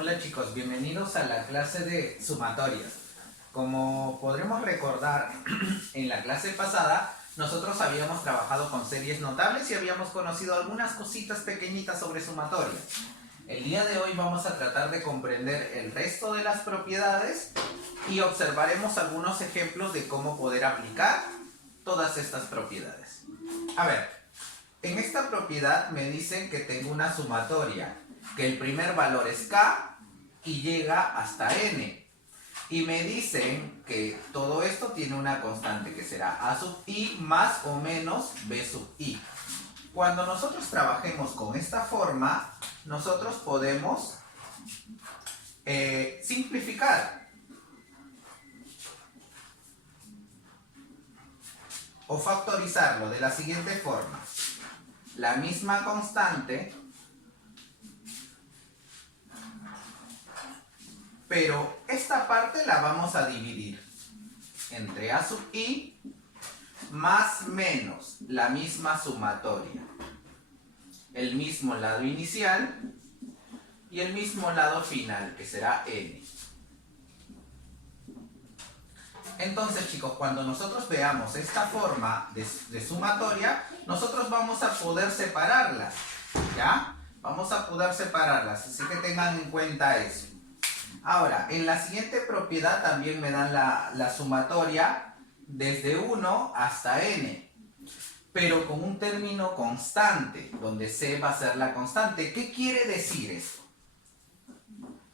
Hola chicos, bienvenidos a la clase de sumatorias. Como podremos recordar, en la clase pasada nosotros habíamos trabajado con series notables y habíamos conocido algunas cositas pequeñitas sobre sumatorias. El día de hoy vamos a tratar de comprender el resto de las propiedades y observaremos algunos ejemplos de cómo poder aplicar todas estas propiedades. A ver, en esta propiedad me dicen que tengo una sumatoria, que el primer valor es k y llega hasta n. Y me dicen que todo esto tiene una constante que será a sub i más o menos b sub i. Cuando nosotros trabajemos con esta forma, nosotros podemos simplificar o factorizarlo de la siguiente forma. La misma constante, pero esta parte la vamos a dividir entre a sub i más menos la misma sumatoria, el mismo lado inicial y el mismo lado final, que será n. Entonces, chicos, cuando nosotros veamos esta forma de sumatoria, nosotros vamos a poder separarlas, ¿ya? Vamos a poder separarlas, así que tengan en cuenta eso. Ahora, en la siguiente propiedad también me dan la sumatoria desde 1 hasta n, pero con un término constante, donde c va a ser la constante. ¿Qué quiere decir esto?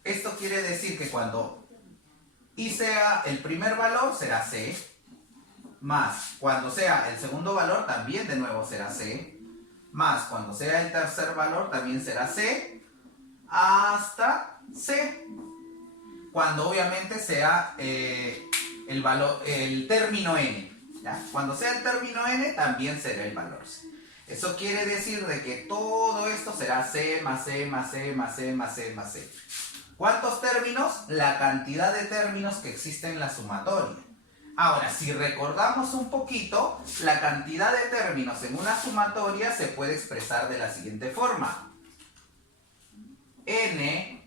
Esto quiere decir que cuando i sea el primer valor, será c, más cuando sea el segundo valor, también de nuevo será c, más cuando sea el tercer valor, también será c, hasta c. Cuando obviamente sea el término n, ¿ya? Cuando sea el término n, también será el valor c. Eso quiere decir de que todo esto será c más c más c más c más c más c. ¿Cuántos términos? La cantidad de términos que existen en la sumatoria. Ahora, si recordamos un poquito, la cantidad de términos en una sumatoria se puede expresar de la siguiente forma. N,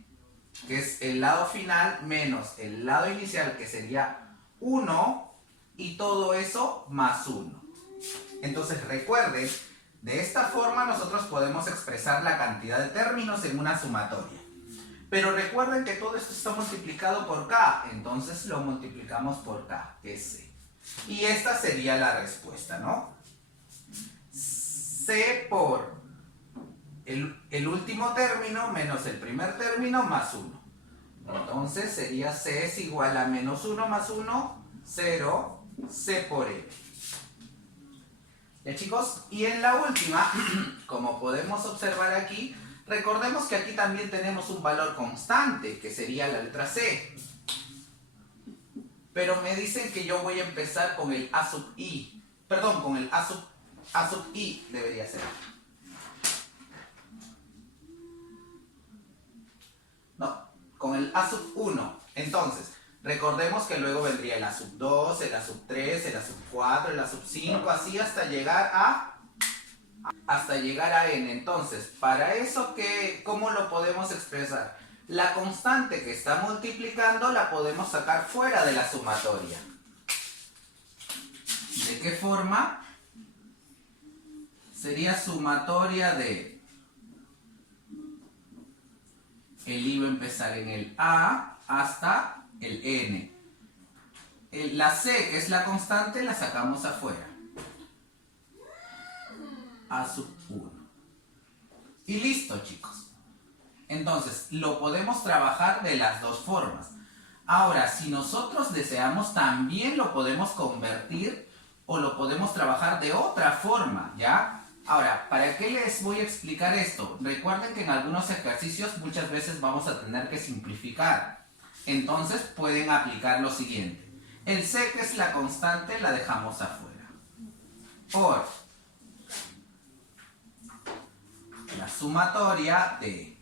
que es el lado final, menos el lado inicial, que sería 1, y todo eso más 1. Entonces recuerden, de esta forma nosotros podemos expresar la cantidad de términos en una sumatoria. Pero recuerden que todo esto está multiplicado por k, entonces lo multiplicamos por k, que es c. Y esta sería la respuesta, ¿no? C por el último término menos el primer término más 1. Entonces sería c es igual a menos 1 más 1, 0, c por n. ¿Ya, chicos? Y en la última, como podemos observar aquí, recordemos que aquí también tenemos un valor constante, que sería la letra c. Pero me dicen que yo voy a empezar con el a sub i. Perdón, con el a sub i debería ser. No, con el a sub 1. Entonces, recordemos que luego vendría el a sub 2, el a sub 3, el a sub 4, el a sub 5, así hasta llegar a n. Entonces, para eso, ¿cómo lo podemos expresar? La constante que está multiplicando la podemos sacar fuera de la sumatoria. ¿De qué forma? Sería sumatoria de el i va a empezar en el a hasta el n. La c, que es la constante, la sacamos afuera. A sub 1. Y listo, chicos. Entonces, lo podemos trabajar de las dos formas. Ahora, si nosotros deseamos, también lo podemos convertir o lo podemos trabajar de otra forma, ¿ya? Ahora, ¿para qué les voy a explicar esto? Recuerden que en algunos ejercicios muchas veces vamos a tener que simplificar. Entonces, pueden aplicar lo siguiente. El c, que es la constante, la dejamos afuera. Por la sumatoria de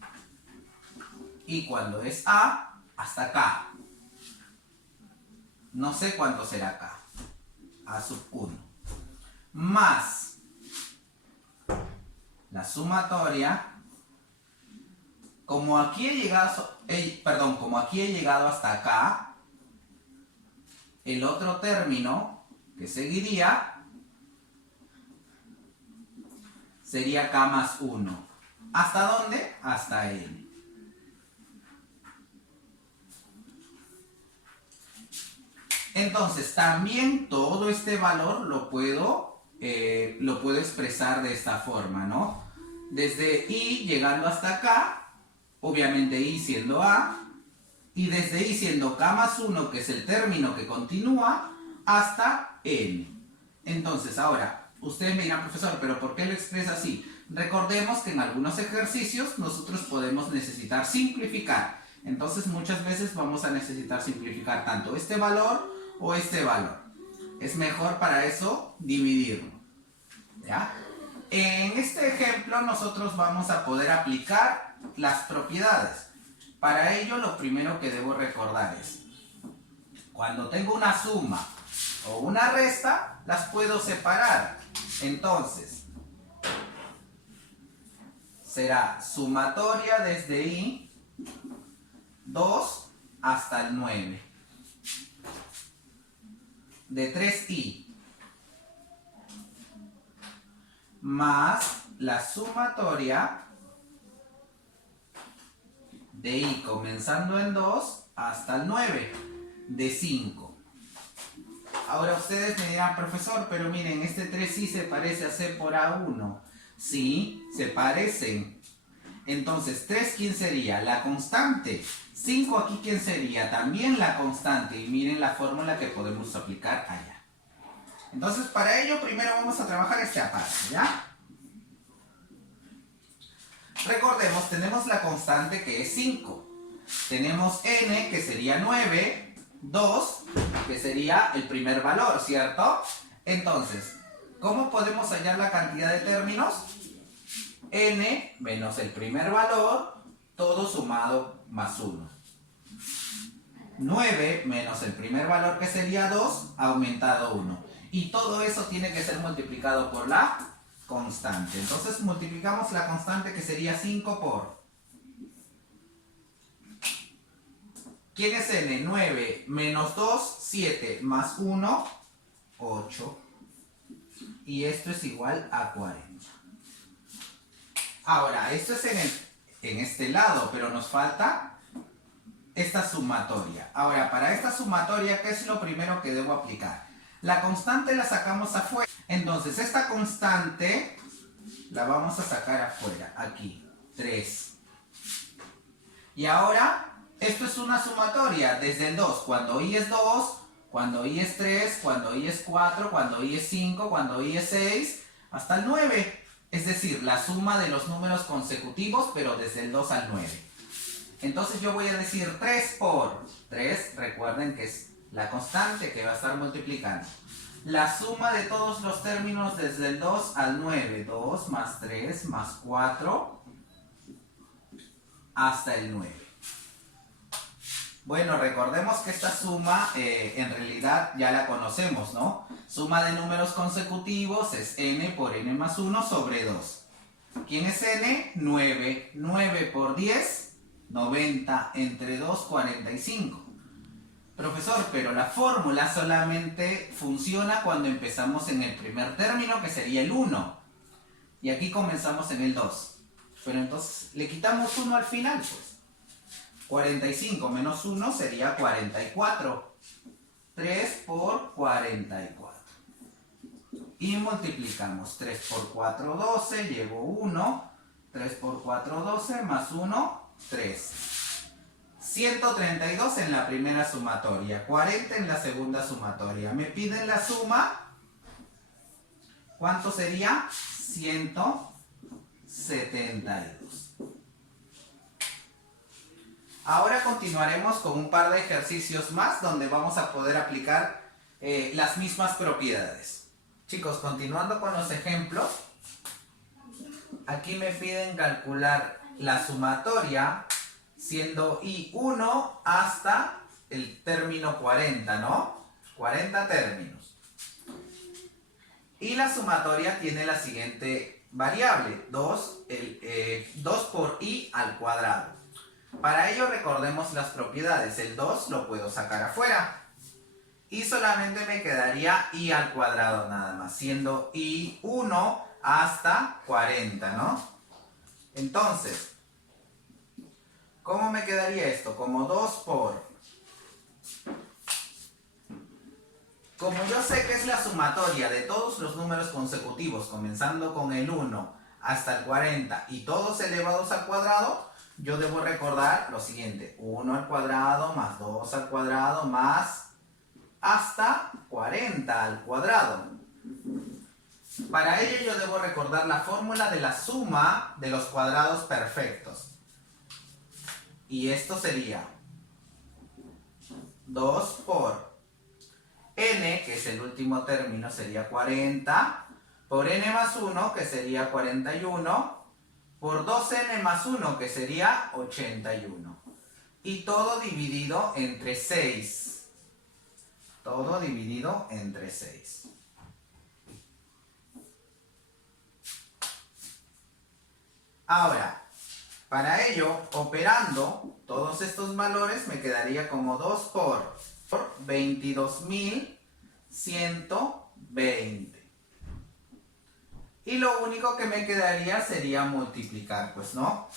i cuando es a hasta k. No sé cuánto será k. A sub 1. Más la sumatoria como aquí he llegado, como aquí he llegado hasta acá, el otro término que seguiría sería k más 1. ¿Hasta dónde? Hasta n. Entonces, también todo este valor lo puedo expresar de esta forma, ¿no? Desde i llegando hasta acá, obviamente i siendo a, y desde i siendo k más 1, que es el término que continúa, hasta n. Entonces, ahora, ustedes me dirán, profesor, ¿pero por qué lo expresa así? Recordemos que en algunos ejercicios nosotros podemos necesitar simplificar. Entonces, muchas veces vamos a necesitar simplificar tanto este valor o este valor. Es mejor para eso dividirlo, ¿ya? En este ejemplo nosotros vamos a poder aplicar las propiedades. Para ello lo primero que debo recordar es, cuando tengo una suma o una resta, las puedo separar. Entonces, será sumatoria desde i 2 hasta el 9. De 3i más la sumatoria de i comenzando en 2 hasta el 9 de 5. Ahora ustedes me dirán, profesor, pero miren, este 3i se parece a c por a1. Sí, se parecen. Entonces, 3, ¿quién sería? La constante. 5 aquí, ¿quién sería? También la constante. Y miren la fórmula que podemos aplicar allá. Entonces, para ello, primero vamos a trabajar este aparte, ¿ya? Recordemos, tenemos la constante que es 5. Tenemos n, que sería 9. 2, que sería el primer valor, ¿cierto? Entonces, ¿cómo podemos hallar la cantidad de términos? N menos el primer valor, todo sumado más 1. 9 menos el primer valor, que sería 2, aumentado 1. Y todo eso tiene que ser multiplicado por la constante. Entonces multiplicamos la constante, que sería 5 por... ¿Quién es n? 9 menos 2, 7, más 1, 8. Y esto es igual a 40. Ahora, esto es en este lado, pero nos falta esta sumatoria. Ahora, para esta sumatoria, ¿qué es lo primero que debo aplicar? La constante la sacamos afuera. Entonces, esta constante la vamos a sacar afuera, aquí, 3. Y ahora, esto es una sumatoria desde el 2, cuando i es 2, cuando i es 3, cuando i es 4, cuando i es 5, cuando i es 6, hasta el 9. Es decir, la suma de los números consecutivos, pero desde el 2 al 9. Entonces yo voy a decir 3 por 3, recuerden que es la constante que va a estar multiplicando. La suma de todos los términos desde el 2 al 9, 2 más 3 más 4, hasta el 9. Bueno, recordemos que esta suma en realidad ya la conocemos, ¿no? Suma de números consecutivos es n por n más 1 sobre 2. ¿Quién es n? 9. 9 por 10, 90. Entre 2, 45. Profesor, pero la fórmula solamente funciona cuando empezamos en el primer término, que sería el 1. Y aquí comenzamos en el 2. Pero entonces le quitamos 1 al final, pues. 45 menos 1 sería 44. 3 por 44. Y multiplicamos. 3 por 4, 12. Llevo 1. 3 por 4, 12. Más 1, 3. 132 en la primera sumatoria. 40 en la segunda sumatoria. Me piden la suma. ¿Cuánto sería? 172. Ahora continuaremos con un par de ejercicios más donde vamos a poder aplicar las mismas propiedades. Chicos, continuando con los ejemplos, aquí me piden calcular la sumatoria siendo i1 hasta el término 40, ¿no? 40 términos. Y la sumatoria tiene la siguiente variable, 2 por i al cuadrado. Para ello recordemos las propiedades, el 2 lo puedo sacar afuera y solamente me quedaría i al cuadrado nada más, siendo i 1 hasta 40, ¿no? Entonces, ¿cómo me quedaría esto? Como 2 por... Como yo sé que es la sumatoria de todos los números consecutivos, comenzando con el 1 hasta el 40 y todos elevados al cuadrado, yo debo recordar lo siguiente: 1 al cuadrado más 2 al cuadrado más hasta 40 al cuadrado. Para ello yo debo recordar la fórmula de la suma de los cuadrados perfectos. Y esto sería 2 por n, que es el último término, sería 40, por n más 1, que sería 41, por 2n más 1, que sería 81. Y todo dividido entre 6. Todo dividido entre 6. Ahora, para ello, operando todos estos valores, me quedaría como 2 por 22.120. Y lo único que me quedaría sería multiplicar, pues, ¿no?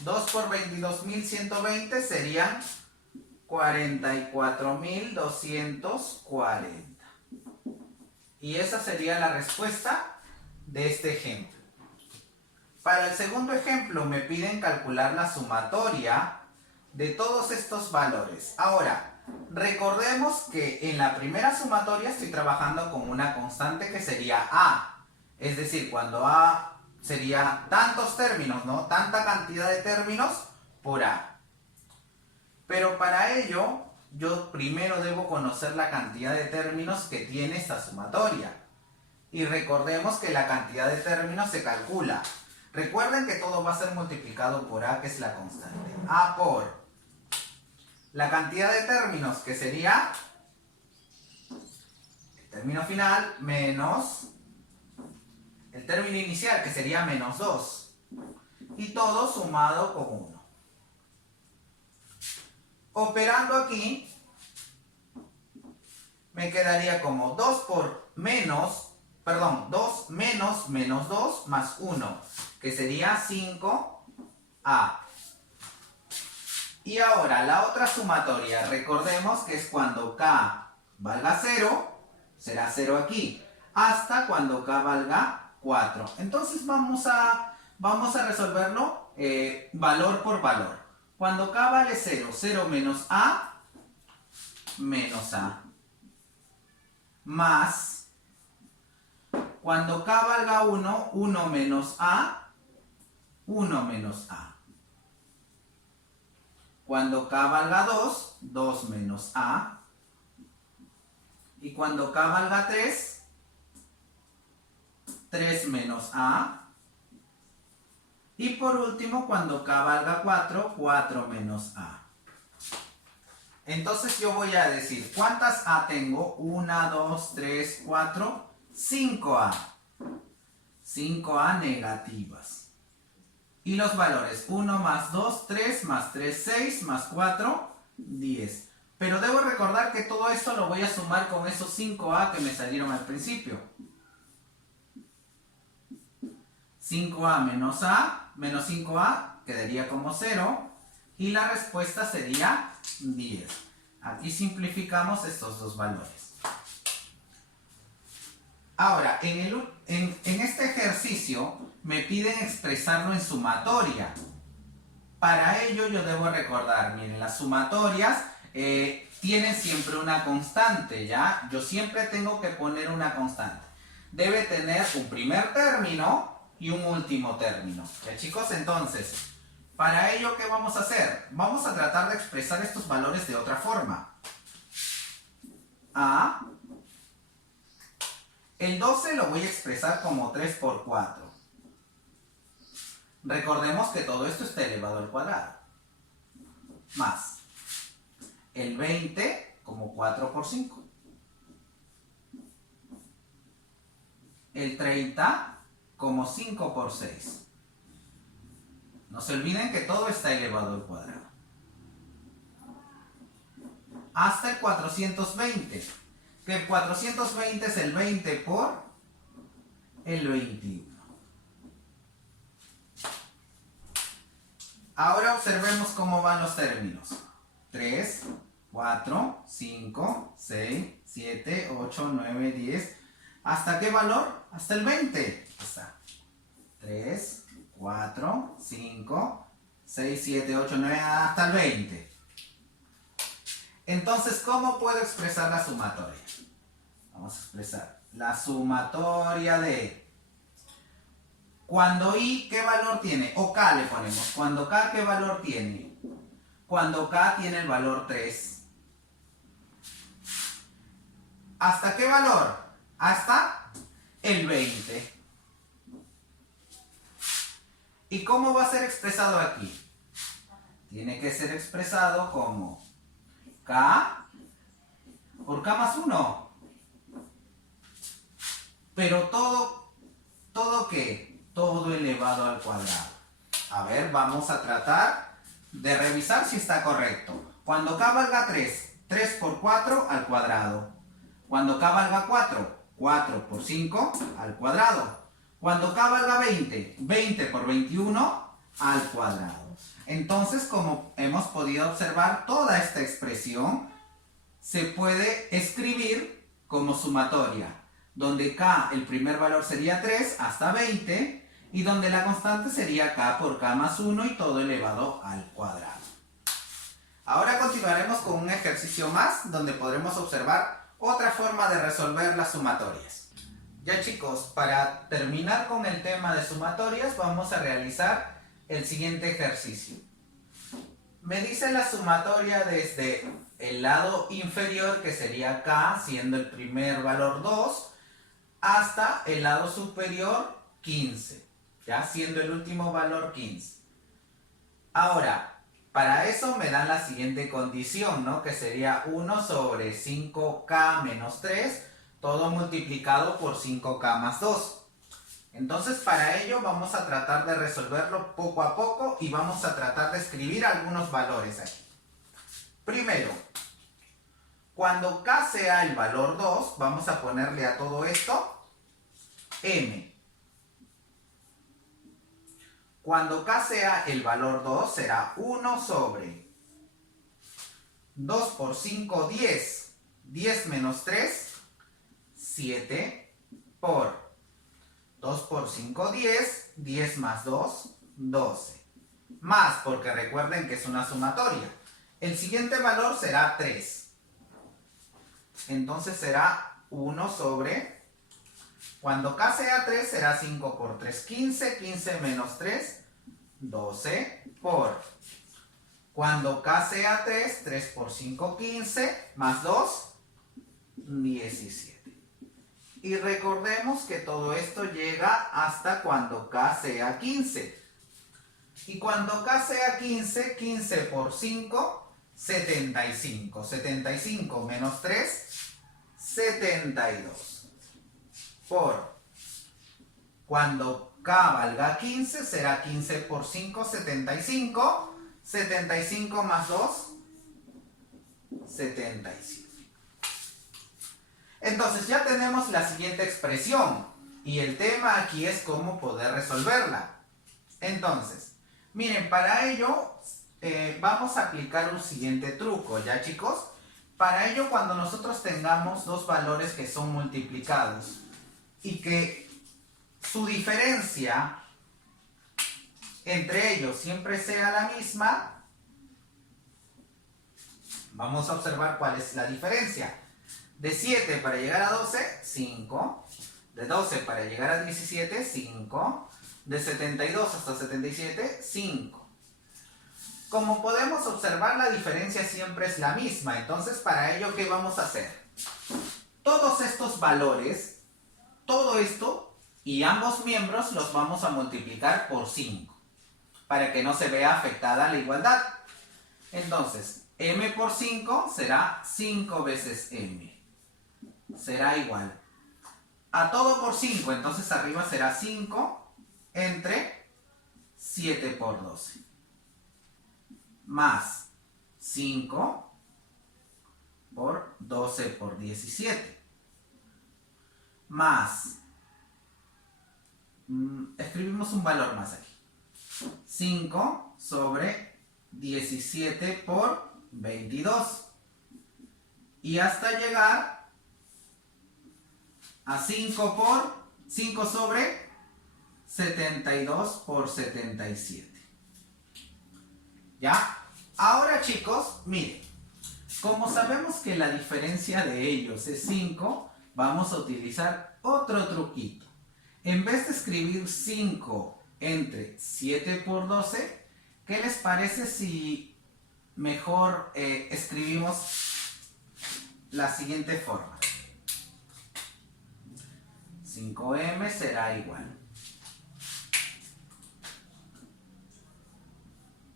2 por 22.120 serían 44.240. Y esa sería la respuesta de este ejemplo. Para el segundo ejemplo me piden calcular la sumatoria de todos estos valores. Ahora, recordemos que en la primera sumatoria estoy trabajando con una constante que sería A. Es decir, cuando A sería tantos términos, ¿no? Tanta cantidad de términos por A. Pero para ello, yo primero debo conocer la cantidad de términos que tiene esta sumatoria. Y recordemos que la cantidad de términos se calcula. Recuerden que todo va a ser multiplicado por A, que es la constante. A por la cantidad de términos, que sería el término final, menos el término inicial, que sería menos 2. Y todo sumado con 1. Operando aquí, me quedaría como 2 por menos, perdón, 2 menos menos 2 más 1, que sería 5A. Y ahora la otra sumatoria, recordemos que es cuando K valga 0, será 0 aquí, hasta cuando K valga 4. Entonces vamos a resolverlo valor por valor. Cuando K vale 0, 0 menos A, más, cuando K valga 1, 1 menos A, 1 menos A. Cuando K valga 2, 2 menos A. Y cuando K valga 3, 3 menos A. Y por último, cuando K valga 4, 4 menos A. Entonces yo voy a decir, ¿cuántas A tengo? 1, 2, 3, 4, 5A. 5A negativas. Y los valores, 1 más 2, 3, más 3, 6, más 4, 10. Pero debo recordar que todo esto lo voy a sumar con esos 5A que me salieron al principio. 5A menos 5A quedaría como 0. Y la respuesta sería 10. Aquí simplificamos estos dos valores. Ahora, en este ejercicio me piden expresarlo en sumatoria. Para ello yo debo recordar, miren, las sumatorias tienen siempre una constante, ¿ya? Yo siempre tengo que poner una constante. Debe tener un primer término y un último término. ¿Ya, chicos? Entonces, para ello, ¿qué vamos a hacer? Vamos a tratar de expresar estos valores de otra forma. El 12 lo voy a expresar como 3 por 4. Recordemos que todo esto está elevado al cuadrado. Más el 20 como 4 por 5. el 30 como 5 por 6. No se olviden que todo está elevado al cuadrado. Hasta el 420. Que el 420 es el 20 por el 21. Ahora observemos cómo van los términos. 3, 4, 5, 6, 7, 8, 9, 10. ¿Hasta qué valor? Hasta el 20. Está. 3, 4, 5, 6, 7, 8, 9, hasta el 20. Entonces, ¿cómo puedo expresar la sumatoria? Vamos a expresar la sumatoria de... Cuando I, ¿qué valor tiene? O K le ponemos. Cuando K, ¿qué valor tiene? Cuando K tiene el valor 3. ¿Hasta qué valor? Hasta el 20. ¿Y cómo va a ser expresado aquí? Tiene que ser expresado como K por K más 1. Pero ¿todo qué? Todo elevado al cuadrado. A ver, vamos a tratar de revisar si está correcto. Cuando K valga 3, 3 por 4 al cuadrado. Cuando K valga 4, 4 por 5 al cuadrado. Cuando K valga 20, 20 por 21 al cuadrado. Entonces, como hemos podido observar, toda esta expresión se puede escribir como sumatoria, donde K, el primer valor sería 3 hasta 20, y donde la constante sería K por K más 1 y todo elevado al cuadrado. Ahora continuaremos con un ejercicio más, donde podremos observar otra forma de resolver las sumatorias. Ya chicos, para terminar con el tema de sumatorias, vamos a realizar el siguiente ejercicio. Me dice la sumatoria desde el lado inferior, que sería K, siendo el primer valor 2, hasta el lado superior 15, ya siendo el último valor 15. Ahora, para eso me dan la siguiente condición, ¿no? Que sería 1 sobre 5K menos 3, todo multiplicado por 5K más 2. Entonces, para ello vamos a tratar de resolverlo poco a poco y vamos a tratar de escribir algunos valores aquí. Primero, cuando K sea el valor 2, vamos a ponerle a todo esto M. Cuando K sea el valor 2, será 1 sobre 2 por 5, 10. 10 menos 3, 7 por 2 por 5, 10. 10 más 2, 12. Más, porque recuerden que es una sumatoria. El siguiente valor será 3. Entonces será 1 sobre... Cuando K sea 3 será 5 por 3, 15. 15 menos 3, 12 por... Cuando K sea 3, 3 por 5, 15. Más 2, 17. Y recordemos que todo esto llega hasta cuando K sea 15. Y cuando K sea 15, 15 por 5, 75. 75 menos 3, 72. Por cuando K valga 15, será 15 por 5, 75. 75 más 2, 75. Entonces ya tenemos la siguiente expresión y el tema aquí es cómo poder resolverla. Entonces, miren, para ello vamos a aplicar un siguiente truco, ¿ya chicos? Para ello, cuando nosotros tengamos dos valores que son multiplicados y que su diferencia entre ellos siempre sea la misma, vamos a observar cuál es la diferencia. De 7 para llegar a 12, 5. De 12 para llegar a 17, 5. De 72 hasta 77, 5. Como podemos observar, la diferencia siempre es la misma. Entonces, para ello, ¿qué vamos a hacer? Todos estos valores, todo esto y ambos miembros los vamos a multiplicar por 5, para que no se vea afectada la igualdad. Entonces, m por 5 será 5 veces m. Será igual a todo por 5, entonces arriba será 5 entre 7 por 12. Más 5 por 12 por 17. Más, escribimos un valor más aquí. 5 sobre 17 por 22. Y hasta llegar a 5 sobre 72 por 77. ¿Ya? Ahora, chicos, miren. Como sabemos que la diferencia de ellos es 5, vamos a utilizar otro truquito. En vez de escribir 5 entre 7 por 12, ¿qué les parece si mejor escribimos la siguiente forma? 5m será igual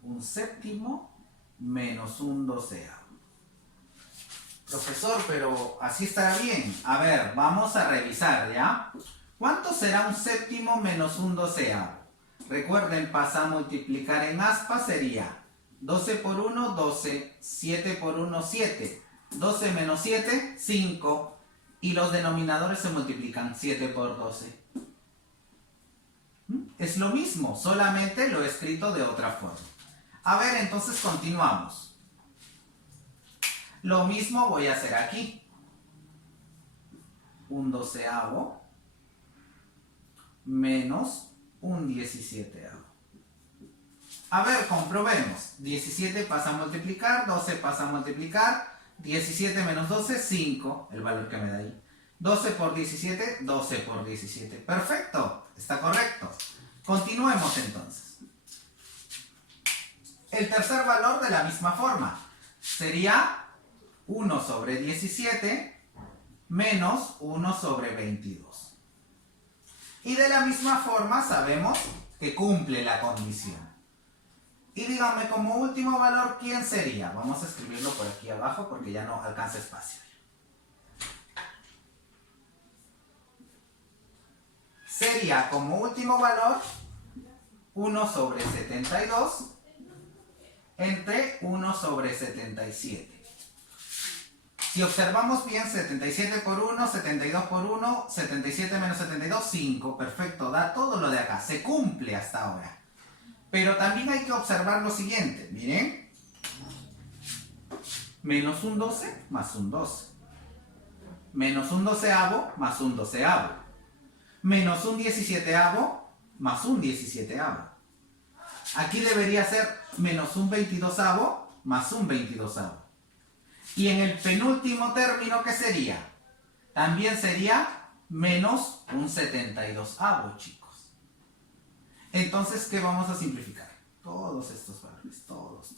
un séptimo menos un doceavo. Profesor, pero así estará bien. A ver, vamos a revisar, ¿ya? ¿Cuánto será un séptimo menos un doceavo? Recuerden, pasa a multiplicar en aspa, sería 12 por 1, 12, 7 por 1, 7, 12 menos 7, 5, y los denominadores se multiplican, 7 por 12. Es lo mismo, solamente lo he escrito de otra forma. A ver, entonces continuamos. Lo mismo voy a hacer aquí. Un doceavo menos un 17avo. A ver, comprobemos. 17 pasa a multiplicar, 12 pasa a multiplicar, 17 menos 12, 5, el valor que me da ahí. 12 por 17, 12 por 17. Perfecto, está correcto. Continuemos entonces. El tercer valor de la misma forma sería 1 sobre 17 menos 1 sobre 22. Y de la misma forma sabemos que cumple la condición. Y díganme como último valor, ¿quién sería? Vamos a escribirlo por aquí abajo porque ya no alcanza espacio. Sería como último valor 1 sobre 72 entre 1 sobre 77. Si observamos bien, 77 por 1, 72 por 1, 77 menos 72, 5. Perfecto, da todo lo de acá. Se cumple hasta ahora. Pero también hay que observar lo siguiente. Miren. Menos un 12 más un 12. Menos un doceavo más un doceavo. Menos un 17avo más un 17avo. Aquí debería ser menos un 22avo más un 22avo. Y en el penúltimo término, ¿qué sería? También sería menos un 72avo, chicos. Entonces, ¿qué vamos a simplificar? Todos estos valores, todos.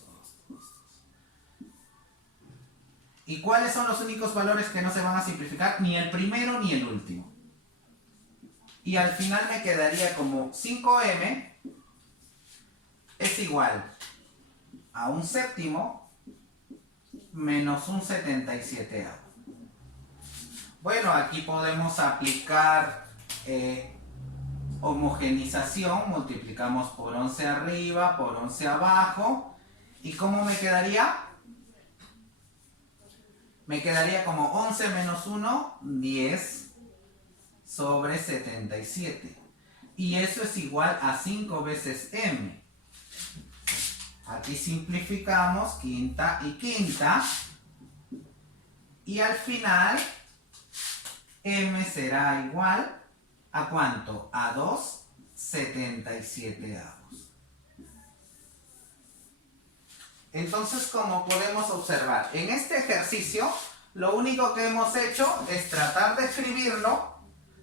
¿Y cuáles son los únicos valores que no se van a simplificar? Ni el primero ni el último. Y al final me quedaría como 5m es igual a un séptimo menos un 77avo. Bueno, aquí podemos aplicar homogenización. Multiplicamos por 11 arriba, por 11 abajo. ¿Y cómo me quedaría? Me quedaría como 11 menos 1, 10 sobre 77. Y eso es igual a 5 veces m. Aquí simplificamos quinta y quinta. Y al final, m será igual a ¿cuánto? A 2 77avos. Entonces, como podemos observar, en este ejercicio, lo único que hemos hecho es tratar de escribirlo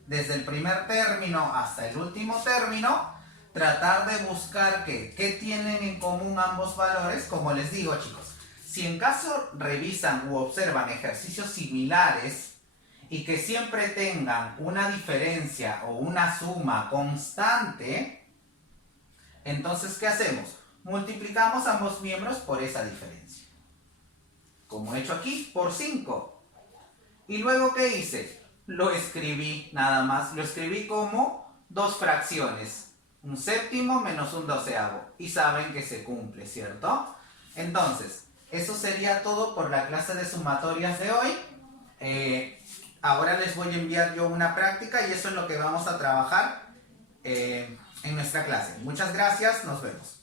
desde el primer término hasta el último término, tratar de buscar qué tienen en común ambos valores. Como les digo, chicos, si en caso revisan u observan ejercicios similares y que siempre tengan una diferencia o una suma constante, entonces, ¿qué hacemos? Multiplicamos ambos miembros por esa diferencia. Como he hecho aquí, por 5. ¿Y luego qué hice? lo escribí nada más. Lo escribí como 2 fracciones. Un séptimo menos un doceavo. Y saben que se cumple, ¿cierto? Entonces, eso sería todo por la clase de sumatorias de hoy. Ahora les voy a enviar yo una práctica y eso es lo que vamos a trabajar en nuestra clase. Muchas gracias, nos vemos.